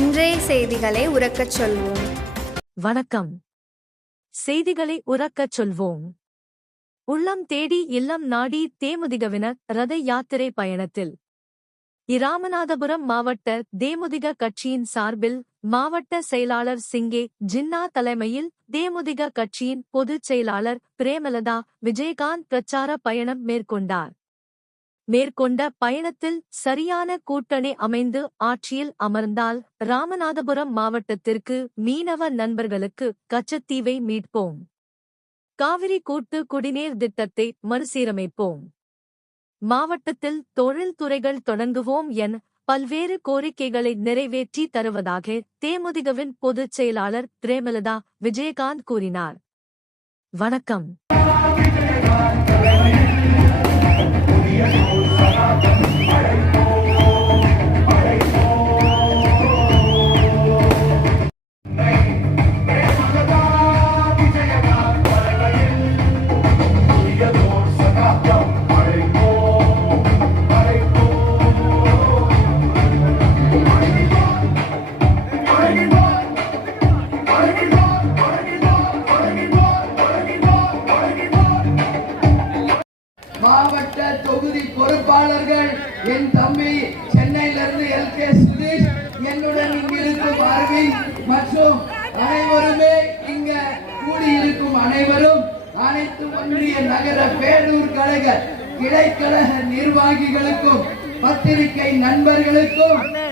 இன்றைய செய்திகளை உறக்கச் சொல்வோம். வணக்கம். செய்திகளை உறக்கச் சொல்வோம். உள்ளம் தேடி இல்லம் நாடி தேமுதிகவினர் ரத யாத்திரை பயணத்தில். இராமநாதபுரம் மாவட்ட தேமுதிக கட்சியின் சார்பில் மாவட்ட செயலாளர் சிங்கே ஜின்னா தலைமையில் தேமுதிக கட்சியின் பொதுச் செயலாளர் பிரேமலதா விஜயகாந்த் பிரச்சார பயணம் மேற்கொண்டார். மேற்கொண்ட பயணத்தில் சரியான கூட்டணி அமைந்து ஆட்சியில் அமர்ந்தால் ராமநாதபுரம் மாவட்டத்திற்கு மீனவ நண்பர்களுக்கு கச்சத்தீவை மீட்போம். காவிரி கூட்டு குடிநீர் திட்டத்தை மறுசீரமைப்போம். மாவட்டத்தில் தொழில்துறைகள் தொடங்குவோம் என பல்வேறு கோரிக்கைகளை நிறைவேற்றி தருவதாக தேமுதிகவின் பொதுச் செயலாளர் பிரேமலதா விஜயகாந்த் கூறினார். வணக்கம். மாவட்ட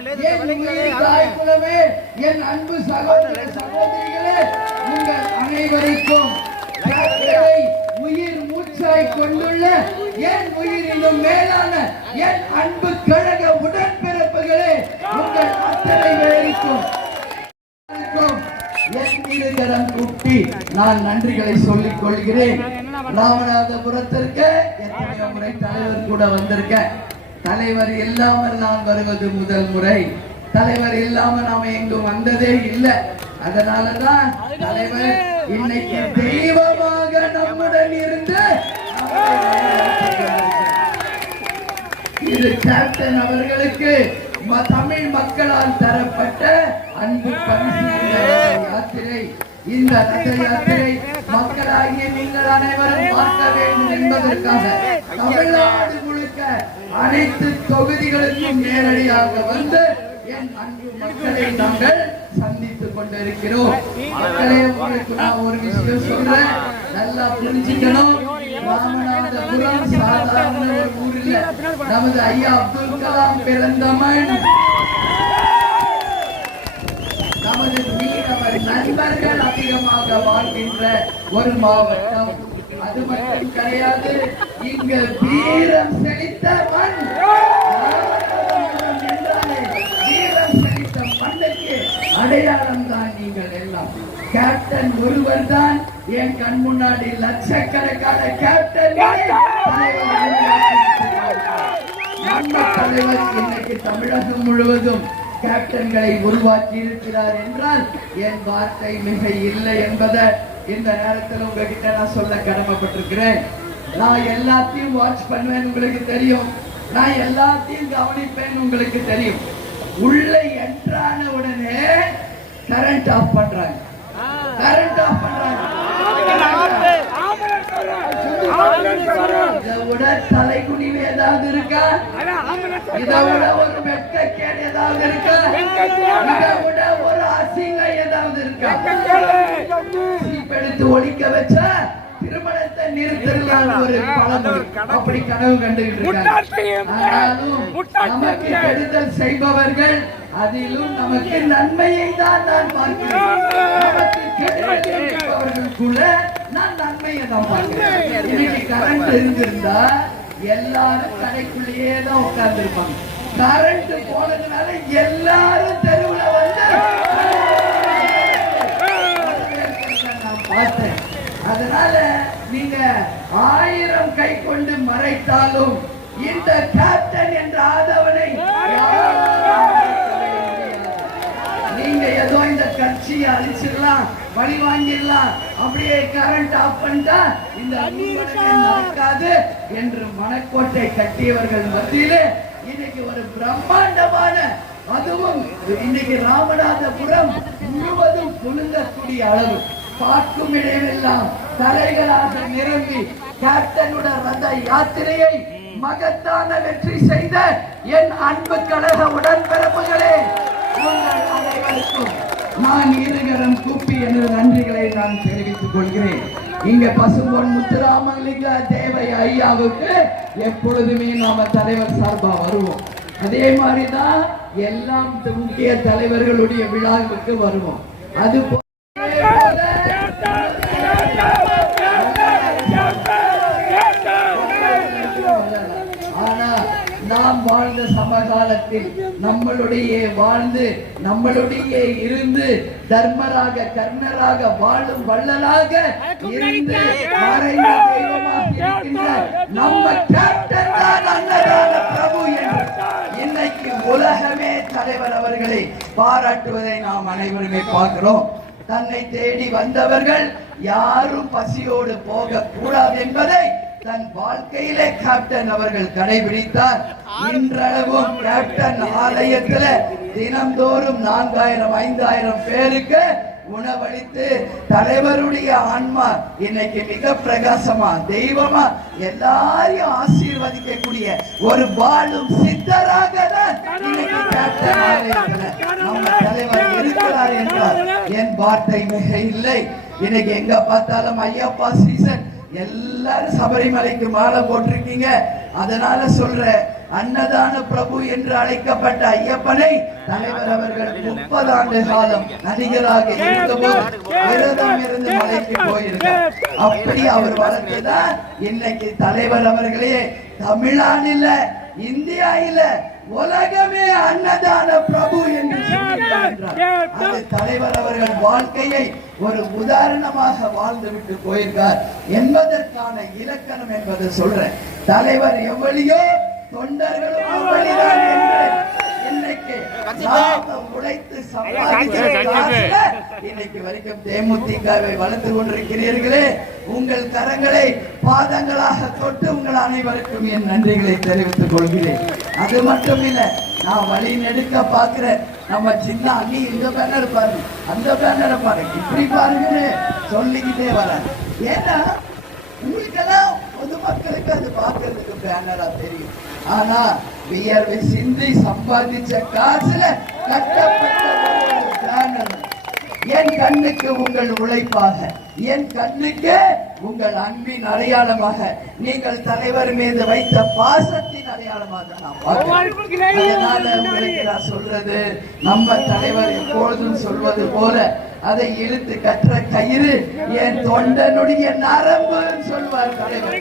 என் உயிர் தாய் குலமே என் அன்பு சகோதர சகோதரிகளே உங்கள் அனைவருக்கும் உயிர் மூச்சாய் கொண்டுள்ள என் உயிரினும் மேலான என் அன்பு கழக உடன்பிறப்புகளே உங்கள் அத்தனை பேருக்கும் என் கூப்பி நான் நன்றிகளை சொல்லிக் கொள்கிறேன். ராமநாதபுரத்திற்கு எத்தனையோ முறை தலைவர் கூட வந்திருக்கேன். தலைவர் இல்லாமல் நான் வருவது முதல் முறை. தலைவர் இல்லாம நாம எங்கும் வந்ததே இல்லை. அதனாலதான் தலைவர் இன்னைக்கு தெய்வமாக நம்முடன் இருந்து இது கேப்டன் அவர்களுக்கு தமிழ் மக்களால் தரப்பட்ட அன்பு பரிசு யாத்திரை. இந்த ரத யாத்திரை மக்களாகிய நீங்கள் அனைவரும் பார்க்க வேண்டும் என்பதற்காக தமிழ் அனைத்து தொகுதிகளுக்கும் நேரடியாக வந்து என் அன்பு மக்களை நாங்கள் சந்தித்துக் கொண்டிருக்கிறோம். மக்களே உங்களுக்கு நான் ஒரு விஷயம் சொல்றேன். நல்லா புரிஞ்சுக்கணும். ராமநாதபுரம் சாதாரண ஒரு ஊர் இல்ல நமது ஐயா அப்துல் கலாம் பிறந்த மண். நமது மீனவர் நண்பர்கள் அதிகமாக வாழ்கின்ற ஒரு மாவட்டம். அது மட்டும் கிடையாது. இங்கு வீரம் செழித்த மண். வீரம் செழித்த மண்ணுக்கு அடையாளம் தான் நீங்கள் எல்லாம். கேப்டன் ஒருவர் தான். என் கண் முன்னாடி லட்சக்கணக்கான கேப்டன் நம்ம தலைவர் இன்னைக்கு தமிழகம் முழுவதும் கேப்டன்களை உருவாக்கி இருக்கிறார் என்றால் என் வார்த்தை மிக இல்லை என்பதை இந்த நேரத்தில் உங்ககிட்ட நான் சொல்ல கடமைப்பட்டிருக்கிறேன். நான் எல்லாத்தையும் வாட்ச் பண்ணுவேன் உங்களுக்கு தெரியும். நான் எல்லாத்தையும் கவனிப்பேன் உங்களுக்கு தெரியும். உள்ள என்ட்ரான உடனே கரண்ட் ஆஃப் பண்றாங்க. கரண்ட் ஆஃப் பண்றாங்க. இதை விட தலைக்குனிவு ஏதாவது இருக்கா? இதை விட ஒரு வெட்கக்கேடு ஏதாவது இருக்கா? இதை விட ஒரு அசிங்கம் ஏதாவது இருக்கா? ஒழிக்க வச்சா திருமணத்தை நிறுத்தலாம் ஒரு பழமொழி. அப்படி கனவு கண்டுகிட்டு இருக்காங்க ஆனாலும் நமக்கு கெடுதல் செய்பவர்கள் அதிலும் நமக்கு நன்மையை தான் நான் பார்க்கிறேன். நமக்கு நான் நன்மையை தான் பார்க்கிறேன் இன்னைக்கு கரண்ட் இருந்திருந்தா எல்லாரும் கடைக்குள்ளேயே தான் உட்கார்ந்து இருப்பாங்க கரண்ட் போனதுனால எல்லாரும் தெருவுல வந்து நான் பார்த்தேன். அதனால நீங்க ஆயிரம் கை கொண்டு மறைத்தாலும் இந்த கேப்டன் என்ற ஆதவனை யாராலும் நீங்க ஏதோ இந்த கட்சியை அழிச்சிடலாம். பழி வாங்கிடலாம். அப்படியே கரண்ட் ஆஃப் பண்ணிட்டா இந்த நடக்காது என்று மனக்கோட்டை கட்டியவர்கள் மத்தியிலே இன்னைக்கு ஒரு பிரம்மாண்டமான அதுவும் இன்னைக்கு ராமநாதபுரம் முழுவதும் குலுங்கக்கூடிய அளவு. பார்க்கும் இடமெல்லாம் தலைகளாக நிரம்பி கேப்டனுடைய ரத யாத்திரையை மகத்தான வெற்றி செய்த என் அன்பு கழக உடன்பிறப்புகளே. உங்கள் அனைவருக்கும் நான் இருகரம் கூப்பி எனது நன்றிகளை நான் தெரிவித்துக் கொள்கிறேன். இங்க பசும்பொன் முத்துராமலிங்க தேவை ஐயாவுக்கு எப்பொழுதுமே நாம தலைவர் சார்பா வருவோம். அதே மாதிரிதான் எல்லா முக்கிய தலைவர்களுடைய விழாவுக்கு வருவோம். அது போல நாம் வாழ்ந்த சமகாலத்தில் நம்மளுடைய வாழ்ந்து நம்மளுடைய இருந்து தர்மராக கர்ணராக வாழும் வள்ளலாக இருந்து மறைந்த தெய்வமாக இருக்கின்ற நம்ம கேப்டன் தான் அன்னதான பிரபு என்று இன்னைக்கு உலகமே தலைவர் அவர்களை பாராட்டுவதை நாம் அனைவருமே பார்க்கிறோம். தன்னை தேடி வந்தவர்கள் யாரும் பசியோடு போக கூடாது என்பதை தன் வாழ்க்கையிலே கேப்டன் அவர்கள் கடைபிடித்தார். இன்றளவும் கேப்டன் ஆலயத்துல தினந்தோறும் நான்காயிரம் ஐந்தாயிரம் பேருக்கு உணவளித்து தலைவருடைய ஆன்மா இன்னைக்கு மிக பிரகாசமா தெய்வமா எல்லாரையும் ஆசீர்வதிக்கக்கூடிய ஒரு வாழும் சித்தராக இன்னைக்கு கேப்டன் ஆலயத்துல நம்ம தலைவர் இருக்கிறார் என்றால் என் வார்த்தை மிக இல்லை. இன்னைக்கு எங்க பார்த்தாலும் ஐயப்பா சீசன் எல்லாரும் சபரிமலைக்கு மாலை போட்டிருக்கீங்க. அதனால சொல்ற அன்னதான பிரபு என்று அழைக்கப்பட்ட ஐயப்பனை தலைவர் அவர்கள் முப்பது ஆண்டு காலம் நடிகராக இருந்தபோது விரதம் இருந்து மலைக்கு போயிருக்கார் அப்படி அவர் வளர்ந்துதான் இன்னைக்கு தலைவர் அவர்களே தமிழ்நாடுல இந்தியா இல்ல உலகமே அன்னதான பிரபு என்று அது தலைவர் அவர்கள் வாழ்க்கையை ஒரு உதாரணமாக வாழ்ந்துவிட்டு போயிருக்கார் என்பதற்கான இலக்கணம் என்பதை சொல்றேன். தலைவர் எவ்வளியோ தொண்டர்களும் என்று இன்னைக்கு உழைத்து வரைக்கும் தேமுதிகவை வளர்த்து கொண்டிருக்கிறீர்களே. உங்கள் கரங்களை பாதங்களாக தொட்டு உங்கள் அனைவருக்கும் என் நன்றிகளை தெரிவித்துக் கொள்கிறேன். அது மட்டும் இல்ல நான் வழி நெடுக்க பார்க்கிறேன் நம்ம சின்ன அங்கே இந்த பேனர் பாருங்க அந்த பேனரை பாருங்க இப்படி பாருங்கன்னு சொல்லிக்கிட்டே வராது ஏன்னா உங்களுக்கெல்லாம் பொதுமக்களுக்கு அது பார்க்கறதுக்கு பேனரா தெரியும். ஆனா வியர்வை சிந்தி சம்பாதிச்ச காசுல கட்டப்பட்ட பேனர் என் கண்ணுக்கு உங்கள் உழைப்பாக என் கண்ணுக்கு உங்கள் அன்பின் அடையாளமாக நீங்கள் தலைவர் மீது வைத்த பாசத்தின் அடையாளமாக நான் உங்களுக்கு நான் சொல்றது நம்ம தலைவர் எப்பொழுதும் சொல்வது போல அதை இழுத்து கற்ற கயிறு என் தொண்டனுடைய நரம்புன்னு சொல்வார் தலைவர்.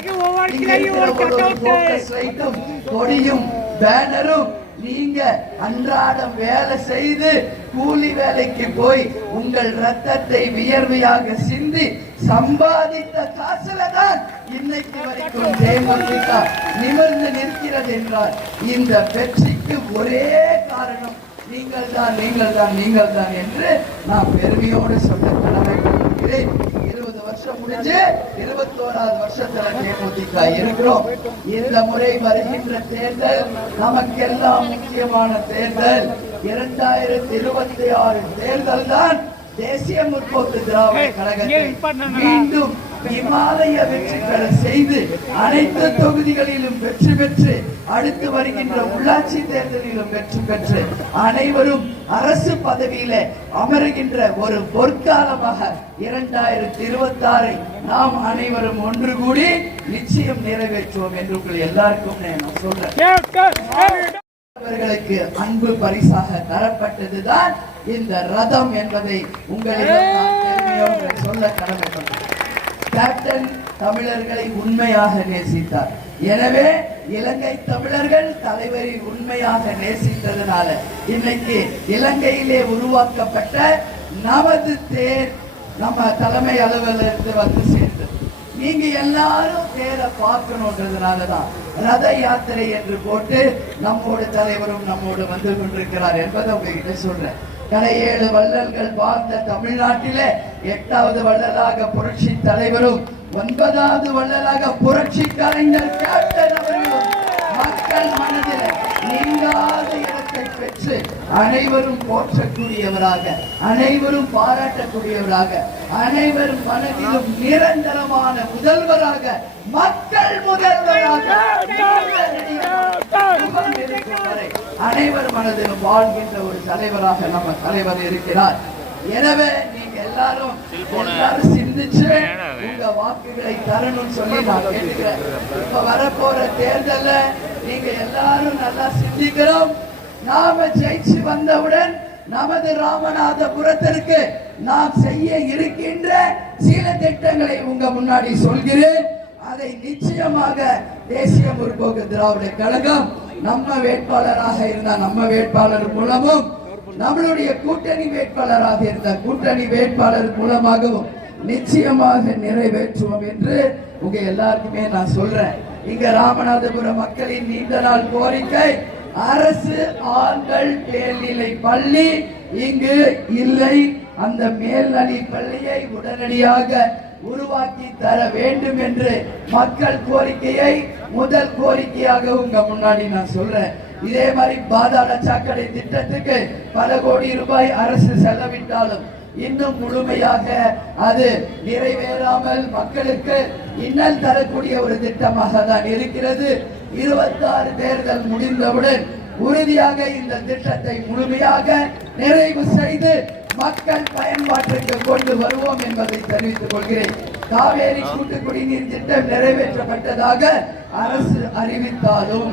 கொடியும் பேனரும் நீங்க அன்றாடம் வேலை செய்து கூலி வேலைக்கு போய் உங்கள் ரத்தத்தை வியர்வையாக சிந்தி சம்பாதித்த காசுல தான் இன்னைக்கு வரைக்கும் ஜெயமல்லிகா நிமிர்ந்து நிற்கிறது என்றால் இந்த வெற்றிக்கு ஒரே காரணம் நீங்கள் தான் நீங்கள் தான் நீங்கள் தான் என்று நான் பெருமையோடு சொல்ல கடமைப்பட்டிருக்கிறேன் வருஷம் முடிஞ்சு இருபத்தோராவது வருஷத்துல தேமுதிக இருக்கிறோம். இந்த முறை வருகின்ற தேர்தல் நமக்கெல்லாம் முக்கியமான தேர்தல். இரண்டாயிரத்தி இருபத்தி ஆறு தேர்தல் தான் தேசிய முற்போக்கு திராவிட கழகத்தை மீண்டும் இமாலய வெற்றிகளை செய்து அனைத்து தொகுதிகளிலும் வெற்றி பெற்று அடுத்து வருகின்ற உள்ளாட்சி தேர்தலிலும் வெற்றி பெற்று அனைவரும் அரசு பதவியில அமருகின்ற ஒரு பொற்காலமாக இரண்டாயிரத்தி இருபத்தி ஆறை நாம் அனைவரும் ஒன்று கூடி நிச்சயம் நிறைவேற்றுவோம் என்று உங்கள் எல்லாருக்கும் நான் சொல்றேன். அவர்களுக்கு அன்பு பரிசாக தரப்பட்டதுதான் இந்த ரதம் என்பதை உங்களிடம் நான் பெருமையோடு சொல்ல கடமைப்பட்டேன் கேப்டன் தமிழர்களை உண்மையாக நேசித்தார். எனவே இலங்கை தமிழர்கள் தலைவரை உண்மையாக நேசித்ததனால இன்னைக்கு இலங்கையிலே உருவாக்கப்பட்ட நமது தேர் நம்ம தலைமை அலுவலகத்து வந்து சேர்ந்தது. நீங்க எல்லாரும் தேரை பார்க்கணுன்றதுனாலதான் ரத யாத்திரை என்று போட்டு நம்மோட தலைவரும் நம்மோடு வந்து கொண்டிருக்கிறார் என்பதை உங்ககிட்ட சொல்றேன். கடையேழு வள்ளல்கள் வாழ்ந்த தமிழ்நாட்டிலே எட்டாவது வள்ளலாக புரட்சி தலைவரும் ஒன்பதாவது வள்ளலாக புரட்சி கலைஞர் கேப்டன் அவர்களும். மக்கள் மனதில் நீங்காத இடத்தை பெற்று அனைவரும் போற்றக்கூடியவராக அனைவரும் பாராட்டக்கூடியவராக அனைவரும் மனதிலும் நிரந்தரமான முதல்வராக மக்கள் முதல்வராக அனைவர் மனதிலும் வாழ்கின்ற ஒரு தலைவராக நம்ம தலைவர் இருக்கிறார். எனவே நீங்க எல்லாரும் எல்லாரும் சிந்திச்சு உங்க வாக்குகளை தரணும்னு சொல்லி நான் கேட்டுக்கிறேன். இப்ப வரப்போற தேர்தல்ல நீங்க எல்லாரும் நல்லா சிந்திக்கிறோம். நாம ஜெயிச்சு வந்தவுடன் நமது ராமநாதபுரத்திற்கு நாம் செய்ய இருக்கின்ற சில திட்டங்களை உங்க முன்னாடி சொல்கிறேன். அதை நிச்சயமாக தேசிய முற்போக்கு திராவிட கழகம் நம்ம வேட்பாளராக இருந்த நம்ம வேட்பாளர் மூலமும் நம்மளுடைய கூட்டணி வேட்பாளராக இருந்த கூட்டணி வேட்பாளர் மூலமாகவும் நிச்சயமாக நிறைவேற்றுவோம் என்று உங்க எல்லாருக்குமே நான் சொல்றேன். இங்க ராமநாதபுரம் மக்களின் நீண்ட நாள் கோரிக்கை அரசு ஆண்கள் மேல்நிலை பள்ளி இங்கு இல்லை. அந்த மேல்நிலை பள்ளியை உடனடியாக உருவாக்கி தர வேண்டும் என்று மக்கள் கோரிக்கையை முதல் கோரிக்கையாக உங்க முன்னாடி நான் சொல்றேன். இதே மாதிரி பாதாள சாக்கடை திட்டத்துக்கு பல கோடி ரூபாய் அரசு செலவிட்டாலும் இன்னும் முழுமையாக அது நிறைவேறாமல் மக்களுக்கு இன்னல் தரக்கூடிய ஒரு திட்டமாக தான் இருக்கிறது. இருபத்தாறு தேர்தல் முடிந்தவுடன் உறுதியாக இந்த திட்டத்தை முழுமையாக நிறைவு செய்து மக்கள் பயன்பாட்டிற்கு கொண்டு வருவோம் என்பதை தெரிவித்துக் கொள்கிறேன். காவேரி கூட்டு குடிநீர் திட்டம் நிறைவேற்றப்பட்டதாக அரசு அறிவித்தாலும்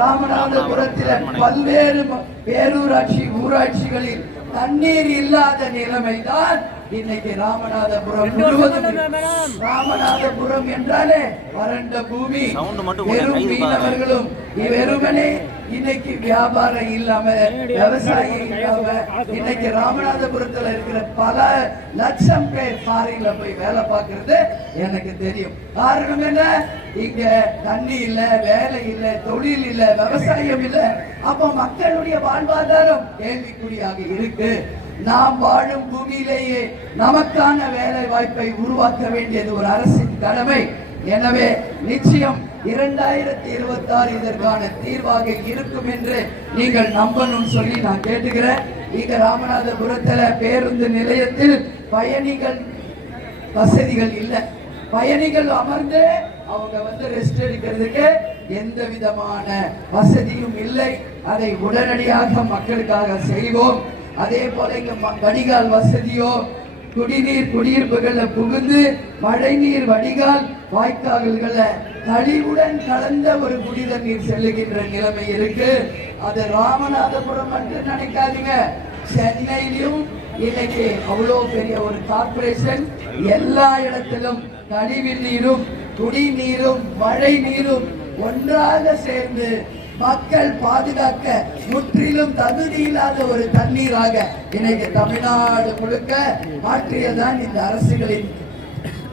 ராமநாதபுரத்தில் பல்வேறு பேரூராட்சி ஊராட்சிகளில் தண்ணீர் இல்லாத நிலைமைதான் இன்னைக்கு ராமநாதபுரம் முழுவதும். ராமநாதபுரம் என்றாலே வறண்ட பூமி. வெறும். மீனவர்களும் வெறுமனே இன்னைக்கு வியாபாரம் இல்லாம விவசாயம் இல்லாம இன்னைக்கு ராமநாதபுரத்துல இருக்கிற பல லட்சம் பேர் ஃபாரின்ல போய் வேலை பார்க்கறது எனக்கு தெரியும். காரணம் என்ன? இங்க தண்ணி இல்ல வேலை இல்ல தொழில் இல்ல விவசாயம் இல்ல. அப்ப மக்களுடைய வாழ்வாதாரம் கேள்விக்குறியாக இருக்கு. நாம் வாழும் பூமியிலேயே நமக்கான வேலை வாய்ப்பை உருவாக்க வேண்டியது ஒரு அரசின் கடமை. எனவே நிச்சயம் இரண்டாயிரத்தி இருபத்தி ஆறு இதற்கான தீர்வாக இருக்கும் என்று நீங்கள் நம்பணும் சொல்லி நான் கேட்டுக்கிறேன். இங்க ராமநாதபுரத்துல பேருந்து நிலையத்தில் பயணிகள் வசதிகள் இல்லை. பயணிகள் அமர்ந்து அவங்க வந்து ரெஸ்ட் எடுக்கிறதுக்கு எந்த விதமான வசதியும் இல்லை. அதை உடனடியாக மக்களுக்காக செய்வோம். அதே போல இங்க ம- வடிகால் வசதியோ குடிநீர் குடியிருப்புகள்ல புகுந்து மழைநீர் வடிகால் வாய்க்கால்கள கழிவுடன் கலந்த ஒரு புனித நீர் செல்லுகின்ற நிலைமை இருக்கு. அது ராமநாதபுரம் மட்டும் நினைக்காதீங்க. சென்னையிலும் இன்னைக்கு அவ்வளோ பெரிய ஒரு கார்பரேஷன் எல்லா இடத்திலும் கழிவு நீரும் குடிநீரும் மழை நீரும் ஒன்றாக சேர்ந்து மக்கள் பாதுகாக்க முற்றிலும் தகுதி இல்லாத ஒரு தண்ணீராக இன்னைக்கு தமிழ்நாடு முழுக்க மாற்றியதான் இந்த அரசுகளின்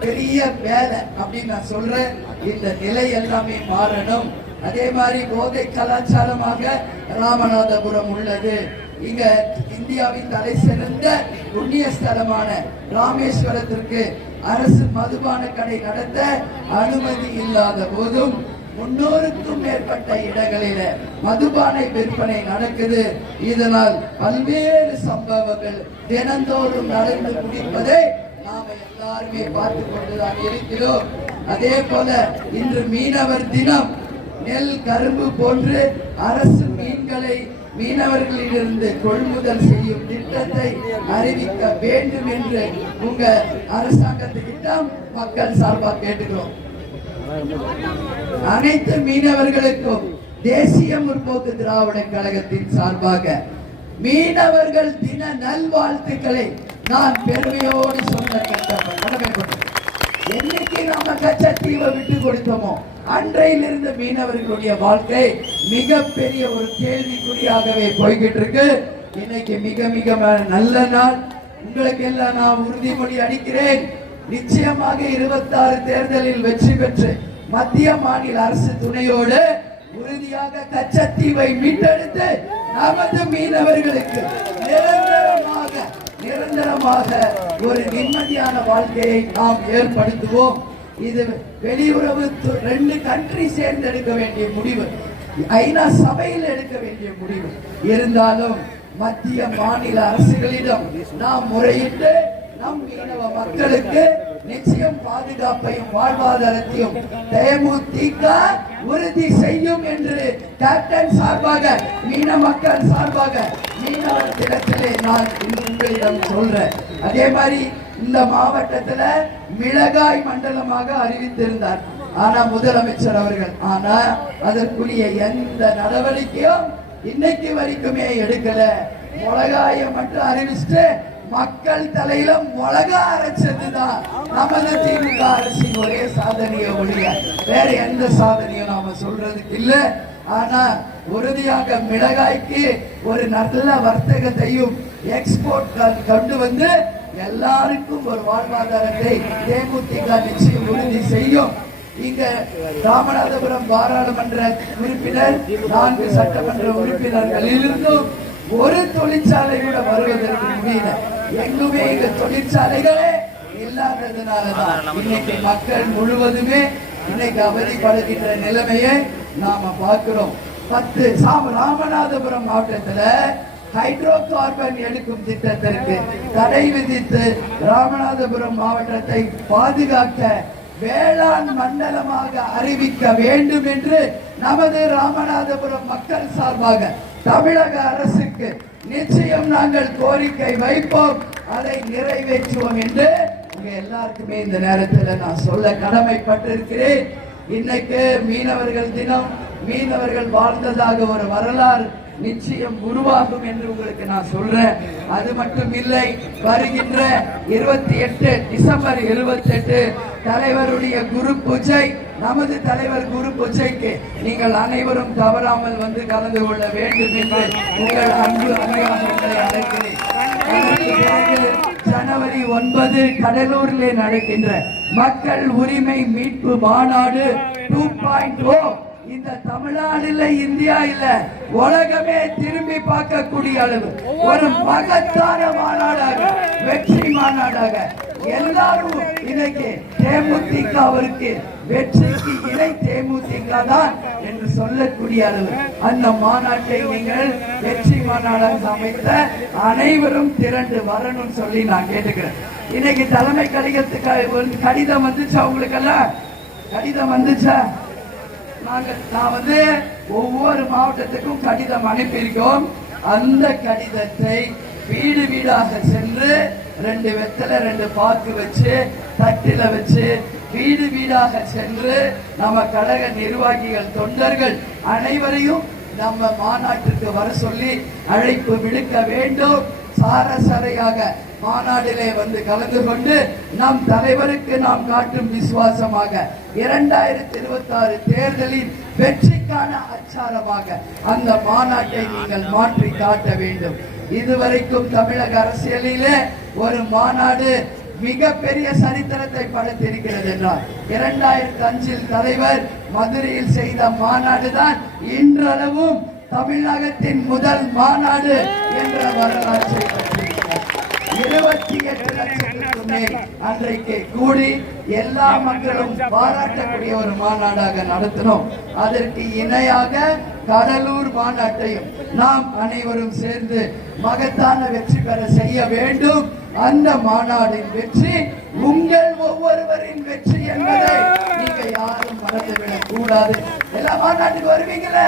பெரிய வேலை அப்படின்னு நான் சொல்றேன். இந்த நிலை எல்லாமே மாறணும். அதே மாதிரி போதை கலாச்சாரமாக ராமநாதபுரம் உள்ளது. இங்க இந்தியாவின் தலை சிறந்த புண்ணிய ஸ்தலமான ராமேஸ்வரத்திற்கு அரசு மதுபான கடை நடத்த அனுமதி இல்லாத போதும் முன்னூறுக்கும் மேற்பட்ட இடங்களில மதுபானை விற்பனை நடக்குது. இதனால் பல்வேறு சம்பவங்கள் தினந்தோறும் நடந்து குடிப்பதை நாம எல்லாருமே பார்த்து கொண்டுதான் இருக்கிறோம். அதே போல இன்று மீனவர் தினம் நெல் கரும்பு போன்று அரசு மீன்களை மீனவர்களிலிருந்து கொள்முதல் செய்யும் திட்டத்தை அறிவிக்க வேண்டும் என்று உங்க அரசாங்கத்துக்கிட்டம் மக்கள் சார்பாக கேட்டுக்கிறோம். அனைத்து மீனவர்களுக்கும் தேசிய முற்போக்கு திராவிட கழகத்தின் சார்பாக மீனவர்கள் தின நல்வாழ்த்துக்களை நான் பெருமையோடு சொன்ன என்னைக்கு நம்ம கச்சத்தீவை விட்டு கொடுத்தோமோ அன்றையிலிருந்து மீனவர்களுடைய வாழ்க்கை மிகப்பெரிய ஒரு கேள்விக்குறியாகவே போய்கிட்டு இருக்கு இன்னைக்கு மிக மிக ம- நல்ல நாள். உங்களுக்கு எல்லாம் நான் உறுதிமொழி அளிக்கிறேன். நிச்சயமாக இருபத்தாறு தேர்தலில் வெற்றி பெற்று மத்திய மாநில அரசு துணையோடு உறுதியாக கச்சத்தீவை மீட்டெடுத்து நமது மீனவர்களுக்கு நிரந்தரமாக நிரந்தரமாக ஒரு நிம்மதியான வாழ்க்கையை நாம் ஏற்படுத்துவோம். இது வெளியுறவு து- ரெண்டு கண்ட்ரி சேர்ந்தெடுக்க வேண்டிய முடிவு. ஐநா சபையில் எடுக்க வேண்டிய முடிவு. இருந்தாலும் மத்திய மாநில அரசுகளிடம் நாம் முறையிட்டு நம் மீனவ மக்களுக்கு நிச்சயம் பாதுகாப்பையும் வாழ்வாதாரத்தையும் தேமுதிக உறுதி செய்யும் என்று கேப்டன் சார்பாக மீன மக்கள் சார்பாக மீனவர் தினத்திலே நான் உங்களிடம் சொல்றேன். அதே மாதிரி இந்த மாவட்டத்துல மிளகாய் மண்டலமாக அறிவித்திருந்தார். ஆனா முதலமைச்சர் அவர்கள். ஆனா அதற்குரிய எந்த நடவடிக்கையும் இன்னைக்கு வரைக்குமே எடுக்கல. மிளகாய மட்டும் அறிவிச்சுட்டு மக்கள் தலையில மிளகா அரைச்சதுதான். நமது திமுக அரசின் ஒரே சாதனைய ஒழிய வேற எந்த சாதனையும் நாம சொல்றதுக்கு இல்ல. ஆனா உறுதியாக மிளகாய்க்கு ஒரு நல்ல வர்த்தகத்தையும் எக்ஸ்போர்ட் கொண்டு வந்து எல்லாருக்கும் ஒரு வாழ்வாதாரத்தை தேமுதிக நிச்சயம் உறுதி செய்யும். இங்க ராமநாதபுரம் பாராளுமன்ற உறுப்பினர் நான்கு சட்டமன்ற உறுப்பினர்களிலிருந்தும் ஒரு தொழிற்சாலை கூட வருவதற்கு முடியல எங்குமே இந்த தொழிற்சாலைகளே இல்லாததுனாலதான். இன்னைக்கு மக்கள் முழுவதுமே இன்னைக்கு அவதிப்படுகின்ற நிலைமையை நாம பார்க்கிறோம். பத்து சாம ராமநாதபுரம் மாவட்டத்துல ஹைட்ரோ கார்பன் எடுக்கும் திட்டத்திற்கு தடை விதித்து ராமநாதபுரம் மாவட்டத்தை பாதுகாக்க வேளாண் மண்டலமாக அறிவிக்க வேண்டும் என்று நமது ராமநாதபுரம் மக்கள் சார்பாக தமிழக அரசுக்கு நிச்சயம் நாங்கள் கோரிக்கை வைப்போம். அதை நிறைவேற்றுவோம் என்று உங்க எல்லாருக்குமே இந்த நேரத்தில் நான் சொல்ல கடமைப்பட்டிருக்கிறேன். இன்னைக்கு மீனவர்கள் தினம் மீனவர்கள் வாழ்ந்ததாக ஒரு வரலாறு நிச்சயம் உருவாகும் என்று உங்களுக்கு நான் சொல்றேன். அது மட்டும் இல்லை வருகின்ற இருபத்தி எட்டு டிசம்பர் இருபத்தி எட்டு தலைவருடைய குரு பூஜை நமது தலைவர் குரு பூஜைக்கு நீங்கள் அனைவரும் தவறாமல் வந்து கலந்து கொள்ள வேண்டும் என்று உங்கள் அன்பு அன்புயாக அழைக்கிறேன். ஜனவரி ஒன்பது கடலூரிலே நடக்கின்ற மக்கள் உரிமை மீட்பு மாநாடு டூ பாயிண்ட் ஓ. இந்த தமிழ்நாடு இல்ல இந்தியா இல்ல உலகமே திரும்பி பார்க்கக்கூடிய அளவு. ஒரு மகத்தான மாநாடாக வெற்றி மாநாடாக எல்லாரும் இன்னைக்கு தேமுதிகவிற்கு வெற்றிக்கு இணை தேமுதிக தான் என்று சொல்லக்கூடிய அளவு. அந்த மாநாட்டை நீங்கள் வெற்றி மாநாடாக அமைத்த அனைவரும் திரண்டு வரணும்னு சொல்லி நான் கேட்டுக்கிறேன். இன்னைக்கு தலைமை கடிதத்துக்கு ஒரு கடிதம் வந்துச்சா உங்களுக்கெல்லாம்? கடிதம் வந்துச்சா? நாங்கள் நான் வந்து ஒவ்வொரு மாவட்டத்துக்கும் கடிதம் அனுப்பியிருக்கோம். அந்த கடிதத்தை வீடு வீடாக சென்று ரெண்டு வெத்தலை ரெண்டு பாக்கு வச்சு தட்டில வச்சு வீடு வீடாக சென்று நம்ம கழக நிர்வாகிகள் தொண்டர்கள் அனைவரையும் நம்ம மாநாட்டிற்கு வர சொல்லி அழைப்பு விடுக்க வேண்டும். சாரசரையாக மாநாட்டிலே வந்து கலந்து கொண்டு நம் தலைவருக்கு நாம் காட்டும் விசுவாசமாக இரண்டாயிரத்தி இருபத்தி ஆறு தேர்தலின் வெற்றிக்கான அச்சாரமாக அந்த மாநாட்டை நீங்கள் மாற்றி காட்ட வேண்டும். இதுவரைக்கும் தமிழக அரசியலிலே ஒரு மாநாடு மிகப்பெரிய சரித்திரத்தை படைத்திருக்கிறது என்றார். இரண்டாயிரத்தி அஞ்சில் தலைவர் மதுரையில் செய்த மாநாடு தான் இன்றளவும் தமிழகத்தின் முதல் மாநாடு என்ற வரலாற்றை இருபத்தி எட்டு லட்சம் மேல் அன்றைக்கு கூடி எல்லா மக்களும் பாராட்டக்கூடிய ஒரு மாநாடாக நடத்தினோம். அதற்கு இணையாக கடலூர் மாநாட்டையும் நாம் அனைவரும் சேர்ந்து மகத்தான வெற்றி பெற செய்ய வேண்டும். அந்த மாநாடின் வெற்றி உங்கள் ஒவ்வொருவரின் வெற்றி என்பதை நீங்க யாரும் மறந்துவிடக் கூடாது எல்லா மாநாட்டுக்கு வருவீங்களே?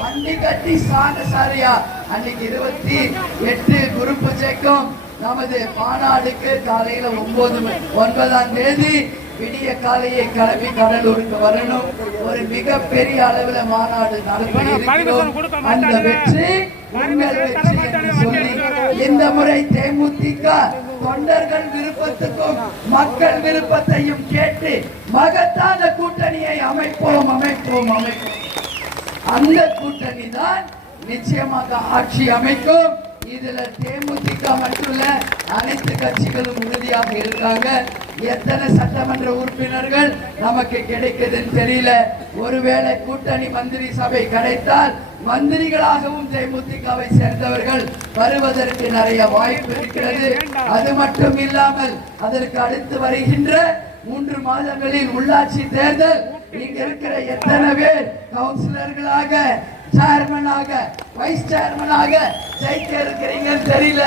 வண்டி கட்டி சாந்தசாரியா அன்னைக்கு இருபத்தி எட்டு குரு பூஜைக்கும் நமது மாநாடுக்கு காலையில ஒன்பது ஒன்பதாம் தேதி விடிய காலையை கிளம்பி கடலூருக்கு வரணும். ஒரு மிகப்பெரிய அளவுல மாநாடு நடத்தி அந்த வெற்றி உங்கள் வெற்றி என்று சொல்லி இந்த முறை தேமுதிக தொண்டர்கள் விருப்பத்துக்கும் மக்கள் விருப்பத்தையும் கேட்டு மகத்தான கூட்டணியை அமைப்போம் அமைப்போம் அமைப்போம். அந்த கூட்டணி தான் நிச்சயமாக ஆட்சி அமைக்கும். இதுல தேமுதிக மட்டுமல்ல அனைத்து கட்சிகளும் உறுதியாக இருக்காங்க. எத்தனை சட்டமன்ற உறுப்பினர்கள் நமக்கு கிடைக்குதுன்னு தெரியல. ஒருவேளை கூட்டணி மந்திரி சபை கிடைத்தால் மந்திரிகளாகவும் தேமுதிகவை சேர்ந்தவர்கள் வருவதற்கு நிறைய வாய்ப்பு இருக்கிறது. அது மட்டும் இல்லாமல் அதற்கு அடுத்து வருகின்ற மூன்று மாதங்களில் உள்ளாட்சி தேர்தல் இங்க இருக்கிற எத்தனை பேர்? கவுன்சிலர்களாக சேர்மனாக வைஸ் சேர்மனாக ஜெயிக்க இருக்கிறீங்கன்னு தெரியல.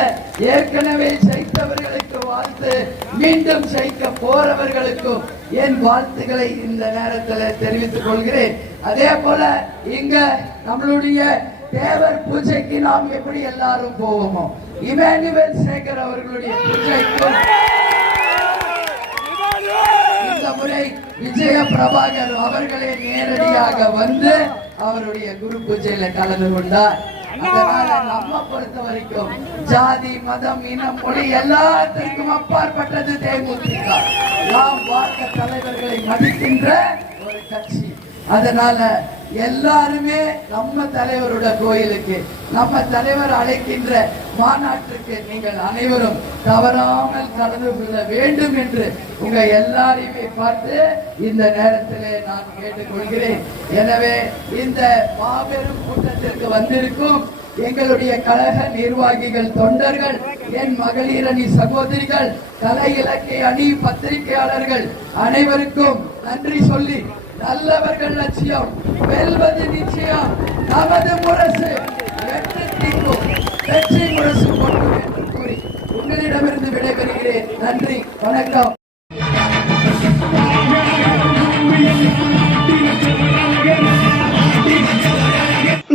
ஏற்கனவே ஜெயித்தவர்களுக்கு வாழ்த்து மீண்டும் ஜெயிக்க போறவர்களுக்கும் என் வாழ்த்துக்களை இந்த நேரத்தில் தெரிவித்துக் கொள்கிறேன். அதே போல இங்க நம்மளுடைய தேவர் பூஜைக்கு நாம் எப்படி எல்லாரும் போவோமோ இமானுவேல் சேகர் அவர்களுடைய பூஜைக்கும் இந்த முறை விஜய பிரபாகர் அவர்களே நேரடியாக வந்து அவருடைய குரு பூஜையில கலந்து கொண்டார் அதனால நம்ம பொறுத்த வரைக்கும் ஜாதி மதம் இனம் மொழி எல்லாத்திற்கும் அப்பாற்பட்டது தேமுதிக. நாம் பார்க்க தலைவர்களை மதிக்கின்ற ஒரு கட்சி. அதனால எல்லாருமே நம்ம தலைவரோட கோயிலுக்கு நம்ம தலைவர் அழைக்கின்ற மாநாட்டுக்கு நீங்கள் அனைவரும் தவறாமல் கலந்து கொள்ள வேண்டும் என்று உங்க எல்லாரையுமே பார்த்து இந்த நேரத்திலே நான் கேட்டுக்கொள்கிறேன். எனவே இந்த மாபெரும் கூட்டத்திற்கு வந்திருக்கும் எங்களுடைய கழக நிர்வாகிகள் தொண்டர்கள் என் மகளிர் அணி சகோதரிகள் கலை இலக்கிய அணி பத்திரிகையாளர்கள் அனைவருக்கும் நன்றி சொல்லி நல்லவர்கள் லட்சியம் வெல்வது நிச்சயம். நமது முரசு வெற்றி திக்கும் வெற்றி முரசு கொண்டு என்று கூறி உங்களிடமிருந்து விடைபெறுகிறேன். நன்றி வணக்கம்.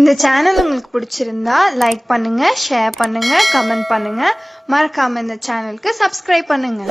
இந்த சேனல் உங்களுக்கு பிடிச்சிருந்தா லைக் பண்ணுங்க ஷேர் பண்ணுங்க கமெண்ட் பண்ணுங்க. மறக்காம இந்த சேனலுக்கு சப்ஸ்கிரைப் பண்ணுங்க.